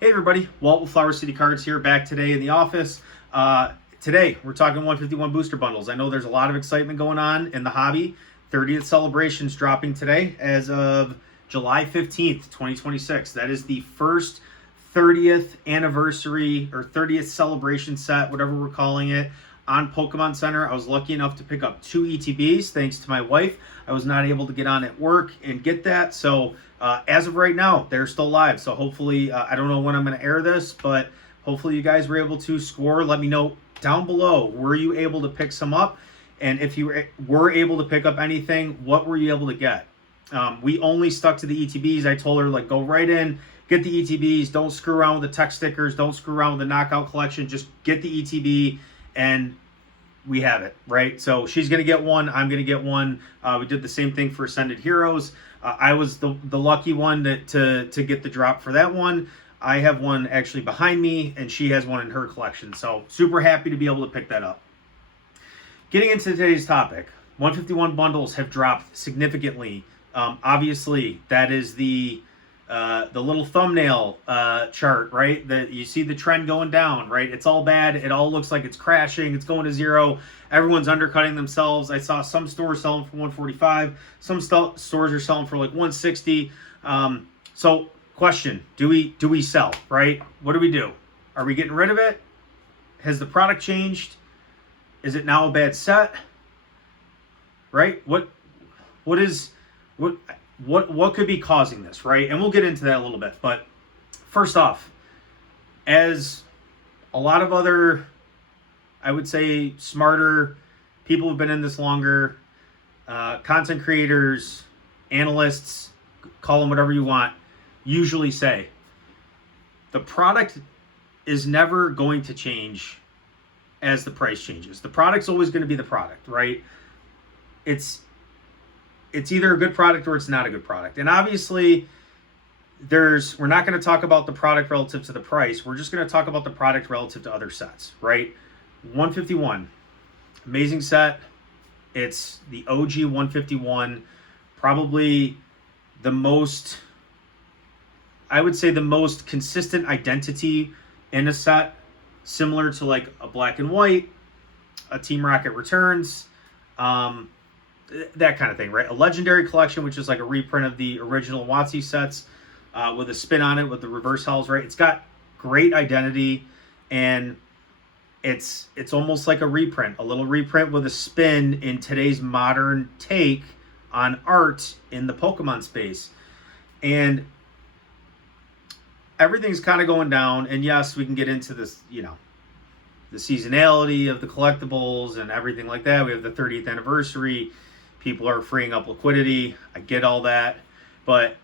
Hey everybody, Walt with Flower City Cards here, back today in the office. Today we're talking 151 booster bundles. I know there's a lot of excitement going on in the hobby. 30th celebrations dropping today as of July 15th, 2026. That is the first 30th anniversary or 30th celebration set, whatever we're calling it, on Pokemon Center. I was lucky enough to pick up 2 ETBs thanks to my wife. I was not able to get on at work and get that, so as of right now, they're still live. So hopefully, I don't know when I'm going to air this, but hopefully you guys were able to score. Let me know down below, were you able to pick some up? And if you were able to pick up anything, what were you able to get? We only stuck to the ETBs. I told her, like, go right in, get the ETBs. Don't screw around with the tech stickers. Don't screw around with the knockout collection. Just get the ETB, and we have it, right? So she's going to get one. I'm going to get one. We did the same thing for Ascended Heroes. I was the lucky one to get the drop for that one. I have one actually behind me, and she has one in her collection. So super happy to be able to pick that up. Getting into today's topic, 151 bundles have dropped significantly. Obviously, that is the little thumbnail chart, right? That you see the trend going down, right? It's all bad. It all looks like it's crashing. It's going to zero. Everyone's undercutting themselves. I saw some stores selling for 145. Some stores are selling for like 160. So question, do we sell, right? What do we do? Are we getting rid of it? Has the product changed? Is it now a bad set? Right? What could be causing this, right? And we'll get into that a little bit. But first off, as a lot of other, I would say, smarter people who've been in this longer, content creators, analysts, call them whatever you want, usually say, the product is never going to change as the price changes. The product's always going to be the product, right? It's either a good product or it's not a good product. And obviously, we're not going to talk about the product relative to the price. We're just going to talk about the product relative to other sets, right? 151, amazing set. It's the OG 151, probably the most, I would say, the most consistent identity in a set, similar to like a Black and White, a Team Rocket Returns, that kind of thing, right? A legendary collection, which is like a reprint of the original WotC sets with a spin on it with the reverse hulls, right? It's got great identity, and it's almost like a reprint, a little reprint with a spin in today's modern take on art in the Pokemon space. And everything's kind of going down, and yes, we can get into this, the seasonality of the collectibles and everything like that. We have the 30th anniversary. People are freeing up liquidity. I get all that. But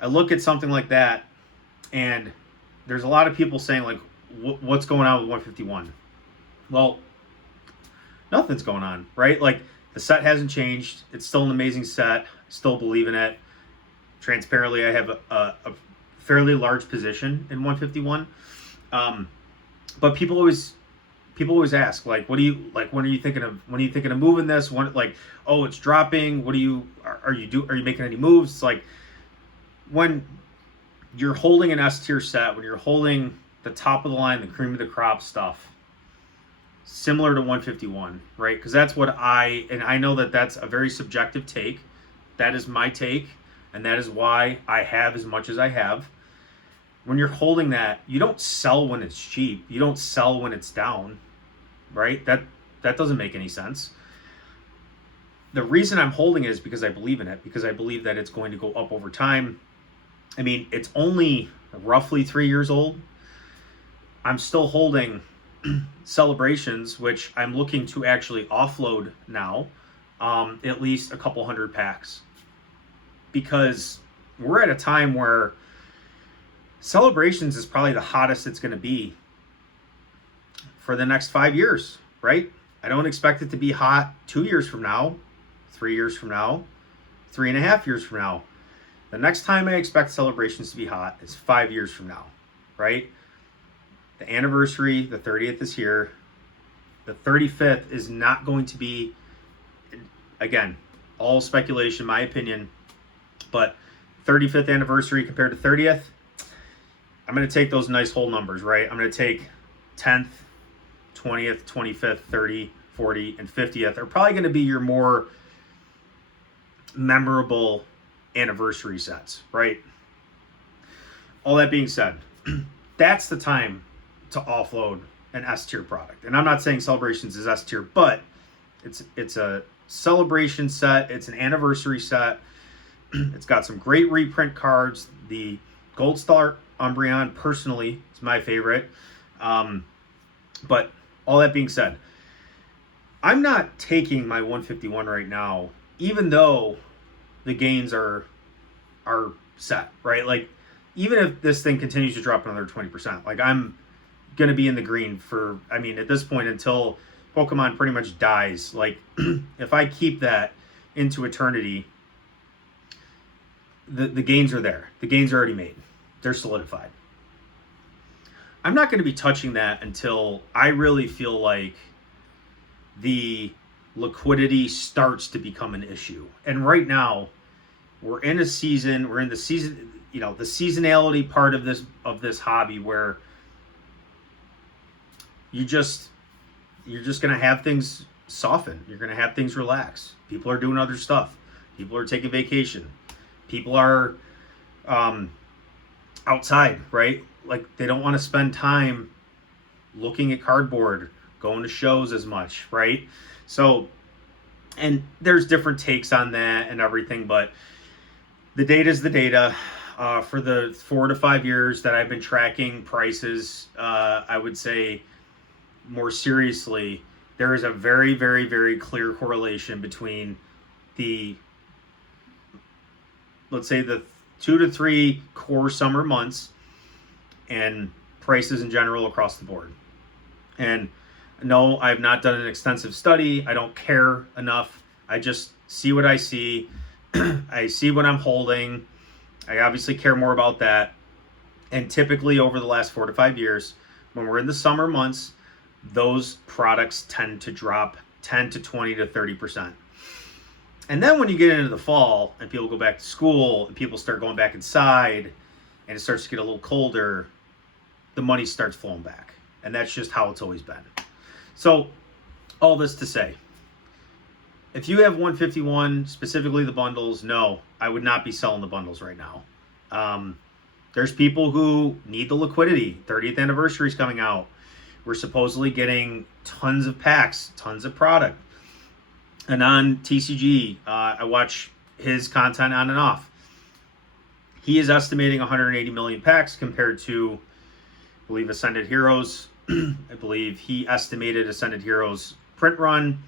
I look at something like that, and there's a lot of people saying, like, what's going on with 151? Well, nothing's going on, right? Like, the set hasn't changed. It's still an amazing set. Still believe in it. Transparently, I have a fairly large position in 151. But people always ask, like, when are you thinking of moving this? Oh, it's dropping. Are you making any moves? It's like, when you're holding an S tier set, when you're holding the top of the line, the cream of the crop stuff, similar to 151, right? Because that's what I know that that's a very subjective take. That is my take, and that is why I have as much as I have. When you're holding that, you don't sell when it's cheap. You don't sell when it's down, right? That doesn't make any sense. The reason I'm holding it is because I believe in it, because I believe that it's going to go up over time. I mean, it's only roughly 3 years old. I'm still holding Celebrations, which I'm looking to actually offload now, at least a couple hundred packs, because we're at a time where Celebrations is probably the hottest it's going to be for the next 5 years, right? I don't expect it to be hot 2 years from now, 3 years from now, 3.5 years from now. The next time I expect Celebrations to be hot is 5 years from now, right? The anniversary, the 30th is here. The 35th is not going to be, again, all speculation, my opinion, but 35th anniversary compared to 30th, I'm going to take those nice whole numbers, right? I'm going to take 10th, 20th, 25th, 30, 40, and 50th are probably going to be your more memorable anniversary sets, right? All that being said, that's the time to offload an S tier product. And I'm not saying Celebrations is S tier, but it's a celebration set. It's an anniversary set. It's got some great reprint cards. The Gold Star Umbreon, personally, is my favorite. But all that being said, I'm not taking my 151 right now, even though the gains are set, right? Like, even if this thing continues to drop another 20%, like, I'm going to be in the green for, I mean, at this point, until Pokemon pretty much dies. Like, if I keep that into eternity, the gains are there. The gains are already made. They're solidified. I'm not going to be touching that until I really feel like the liquidity starts to become an issue. And right now, we're in the season, you know, the seasonality part of this hobby where you're just going to have things soften. You're going to have things relax. People are doing other stuff. People are taking vacation. People are outside, right? Like, they don't want to spend time looking at cardboard, going to shows as much, right? So, and there's different takes on that and everything, but the data is the data. For the 4 to 5 years that I've been tracking prices, I would say more seriously, there is a very, very, very clear correlation between let's say the 2 to 3 core summer months and prices in general across the board. And no, I've not done an extensive study. I don't care enough. I just see what I see. I see what I'm holding. I obviously care more about that. And typically over the last 4 to 5 years, when we're in the summer months, those products tend to drop 10 to 20 to 30%. And then when you get into the fall and people go back to school and people start going back inside and it starts to get a little colder, the money starts flowing back. And that's just how it's always been. So all this to say, if you have 151, specifically the bundles, no, I would not be selling the bundles right now. There's people who need the liquidity. 30th anniversary is coming out. We're supposedly getting tons of packs, tons of product. And on TCG, I watch his content on and off. He is estimating 180 million packs compared to, I believe, Ascended Heroes. I believe he estimated Ascended Heroes print run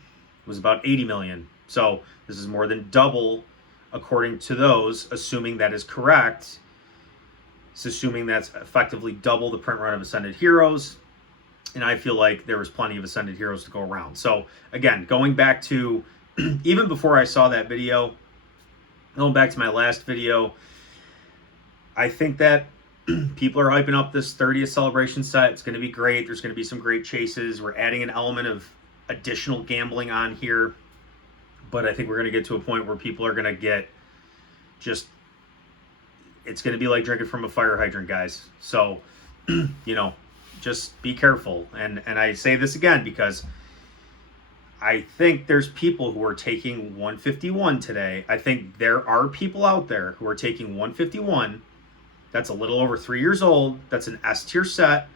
was about 80 million. So this is more than double according to those, assuming that is correct. It's assuming that's effectively double the print run of Ascended Heroes. And I feel like there was plenty of Ascended Heroes to go around. So again, going back to, even before I saw that video, going back to my last video, I think that people are hyping up this 30th celebration set. It's going to be great. There's going to be some great chases. We're adding an element of additional gambling on here. But I think we're going to get to a point where people are going to get just, it's going to be like drinking from a fire hydrant, guys. So, you know, just be careful. And I say this again because I think there's people who are taking 151 today. I think there are people out there who are taking 151 that's a little over 3 years old. That's an S tier set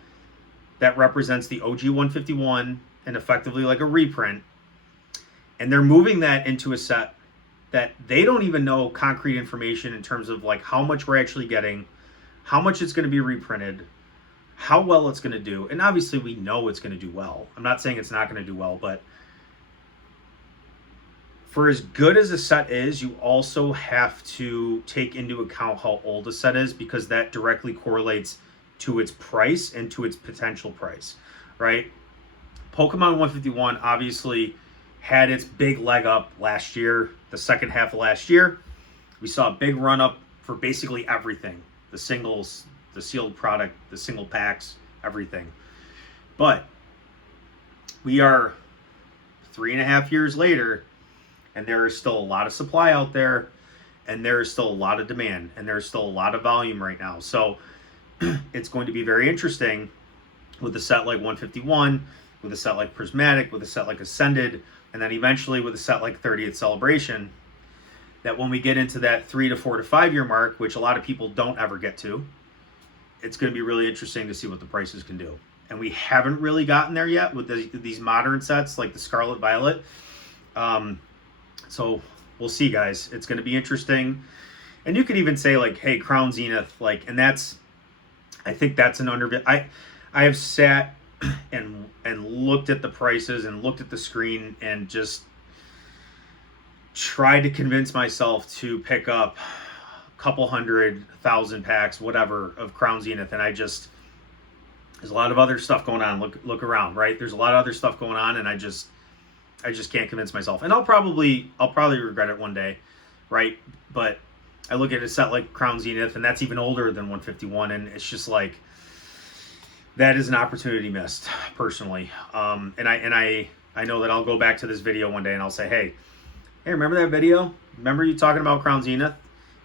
that represents the OG 151 and effectively like a reprint. And they're moving that into a set that they don't even know concrete information in terms of like how much we're actually getting, how much it's going to be reprinted, how well it's going to do. And obviously we know it's going to do well. I'm not saying it's not going to do well, but for as good as a set is, you also have to take into account how old a set is, because that directly correlates to its price and to its potential price, right? Pokemon 151 obviously had its big leg up last year, the second half of last year. We saw a big run up for basically everything. The singles, the sealed product, the single packs, everything. But we are 3.5 years later, and there is still a lot of supply out there, and there is still a lot of demand, and there's still a lot of volume right now. So it's going to be very interesting with a set like 151, with a set like Prismatic, with a set like Ascended, and then eventually with a set like 30th Celebration, that when we get into that 3 to 4 to 5 year mark, which a lot of people don't ever get to, it's going to be really interesting to see what the prices can do. And we haven't really gotten there yet with these modern sets like the Scarlet Violet. So we'll see, guys. It's going to be interesting. And you could even say like, hey, Crown Zenith, like, and that's, I think that's an I have sat and looked at the prices and looked at the screen and just tried to convince myself to pick up a couple 100,000 packs, whatever, of Crown Zenith. And there's a lot of other stuff going on. Look around, right? There's a lot of other stuff going on, and I just can't convince myself. And I'll probably regret it one day, right? But I look at a set like Crown Zenith, and that's even older than 151, and it's just like, that is an opportunity missed, personally. And I know that I'll go back to this video one day and I'll say, hey, remember that video? Remember you talking about Crown Zenith?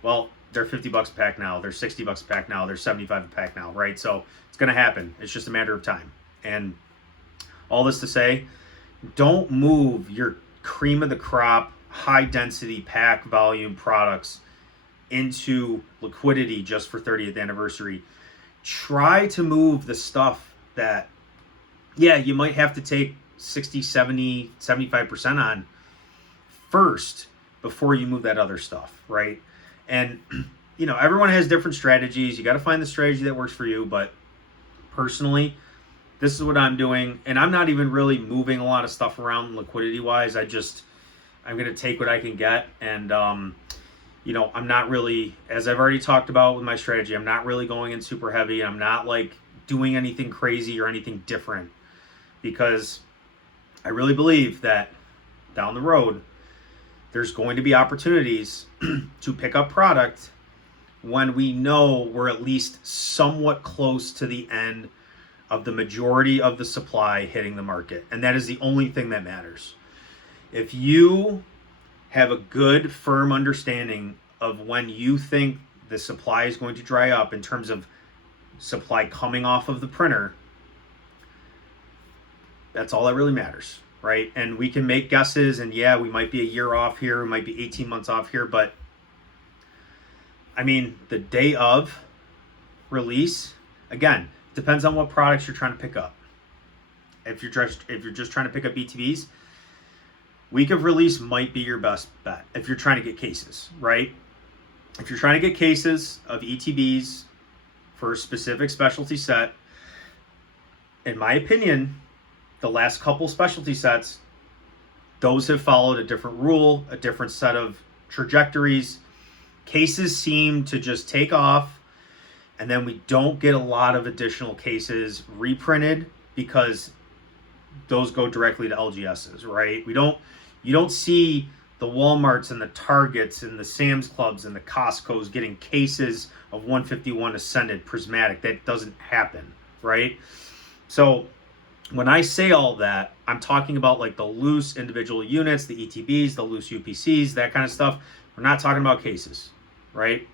Well, they're $50 a pack now. They're $60 a pack now. They're $75 a pack now, right? So it's going to happen. It's just a matter of time. And all this to say, don't move your cream of the crop, high density pack volume products into liquidity just for 30th anniversary. Try to move the stuff that, yeah, you might have to take 60, 70, 75% on first before you move that other stuff, right? And, you know, everyone has different strategies. You got to find the strategy that works for you. But personally, this is what I'm doing. And I'm not even really moving a lot of stuff around liquidity-wise. I'm going to take what I can get. And, you know, I'm not really, as I've already talked about with my strategy, I'm not really going in super heavy. I'm not like doing anything crazy or anything different, because I really believe that down the road, there's going to be opportunities to pick up product when we know we're at least somewhat close to the end of the majority of the supply hitting the market. And that is the only thing that matters. If you have a good, firm understanding of when you think the supply is going to dry up in terms of supply coming off of the printer, that's all that really matters, right? And we can make guesses, and yeah, we might be a year off here, we might be 18 months off here, but I mean, the day of release, again, depends on what products you're trying to pick up. If you're just trying to pick up ETBs, week of release might be your best bet if you're trying to get cases, right? If you're trying to get cases of ETBs for a specific specialty set, in my opinion, the last couple specialty sets, those have followed a different rule, a different set of trajectories. Cases seem to just take off, and then we don't get a lot of additional cases reprinted because those go directly to LGSs, right? You don't see the Walmarts and the Targets and the Sam's Clubs and the Costcos getting cases of 151 Ascended Prismatic. That doesn't happen, right? So when I say all that, I'm talking about like the loose individual units, the ETBs, the loose UPCs, that kind of stuff. We're not talking about cases, right?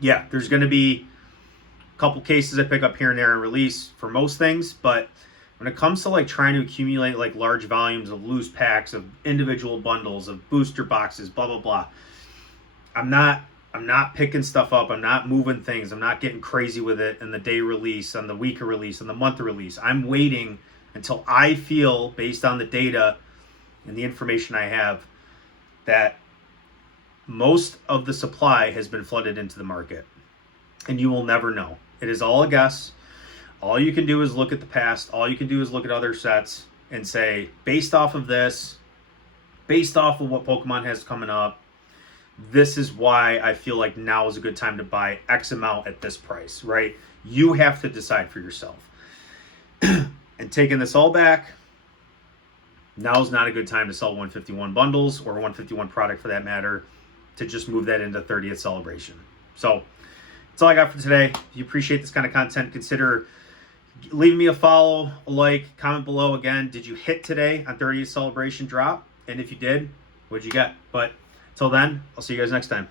Yeah, there's going to be a couple cases I pick up here and there and release for most things, but when it comes to like trying to accumulate like large volumes of loose packs, of individual bundles, of booster boxes, blah, blah, blah, I'm not picking stuff up. I'm not moving things. I'm not getting crazy with it in the day release, on the week of release, on the month of release. I'm waiting until I feel, based on the data and the information I have, that most of the supply has been flooded into the market. And you will never know. It is all a guess. All you can do is look at the past. All you can do is look at other sets and say, based off of this, based off of what Pokemon has coming up, this is why I feel like now is a good time to buy X amount at this price, right? You have to decide for yourself. And taking this all back, now is not a good time to sell 151 bundles or 151 product for that matter, to just move that into 30th Celebration. So that's all I got for today. If you appreciate this kind of content, consider leaving me a follow, a like, comment below. Again, did you hit today on 30th Celebration drop? And if you did, what'd you get? But until then, I'll see you guys next time.